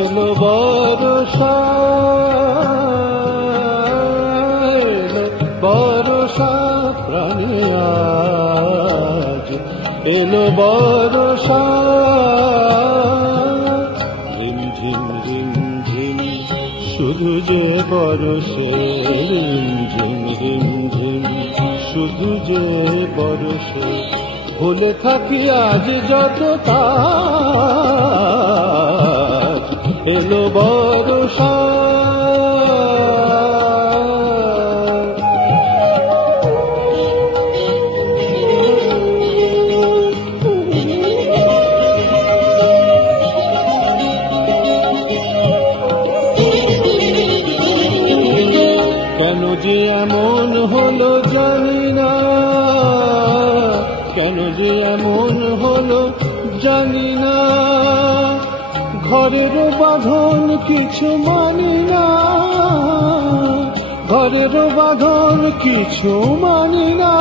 এলো বর্ষা, এলো বর্ষা প্রাণে আজ, এলো বর্ষা ঝিম ঝিম ঝিম ঝিম শুধু যে বর্ষে, ঝিম ঝিম ঝিম ঝিম শুধু যে বর্ষে। ভুলে থাকি আজ যত কাজ, এলো বর্ষা। কেন যে এমন হলো জানি না, কেন যে এমন হলো জানি না, ঘরের বাঁধন কিছু মানি না, ঘরের বাঁধন কিছু মানি না।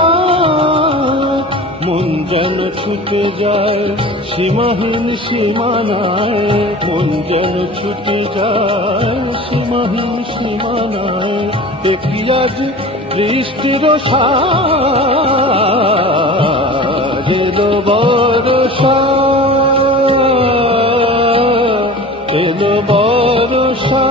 মন যেন ছুটে যায় সীমাহীন সীমানায়, মন যেন ছুটে যায় সীমাহীন সীমানায়। দেখি আজ বৃষ্টির সাজ, এলো বর্ষা, এলো বর্ষা।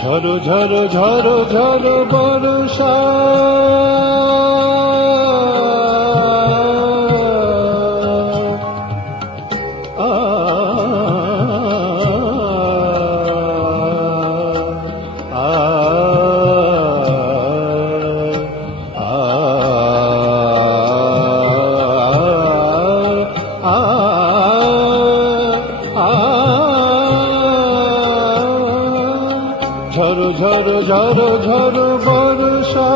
ঝরো ঝরো ঝরো ঝরো বর্ষা, ঝরো ঝরো ঝরো ঝরো বর্ষা।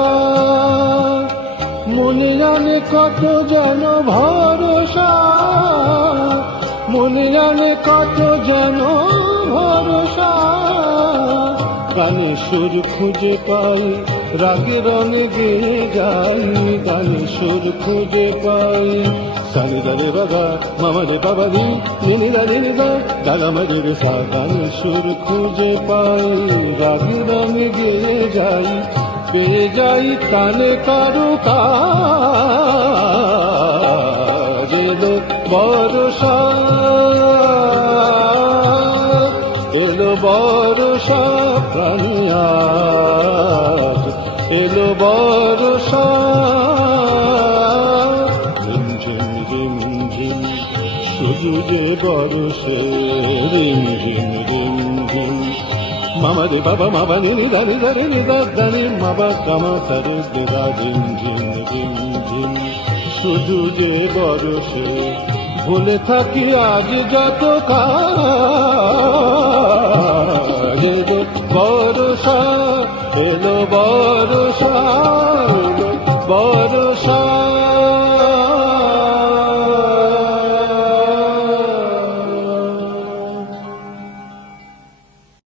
মনে জানে কত যেন ভরসা, মনে জানে কত যেন ভরসা। গানে সুর খুঁজে পাই, রাগে রঙে গেয়ে যাই, গানে সুর খুঁজে পাই। সানি দারে বাবা মামা রে বাবা রি, নিনি দা নিনি দা দাদা মারে রে সা। গানে সুর খুঁজে পাই, রাগে রঙে গেয়ে যাই, পেয়ে যাই কানে কারু কাজ। এলো বর্ষা, এলো বর্ষা প্রাণে আজ, এলো বর্ষা। ঝিম ঝিম ঝিম ঝিম শুধু যে বর্ষে, রিম ঝিম রিম ঝিম। মামা রে বাবা মামা নিনি দানি দানি নিদা দানি মাবা কামা তারে দেদা। ঝিম ঝিম ঝিম ঝিম শুধু যে বর্ষে। ভুলে থাকি আজ যত কাজ, এলো বর্ষা, এলো বর্ষা।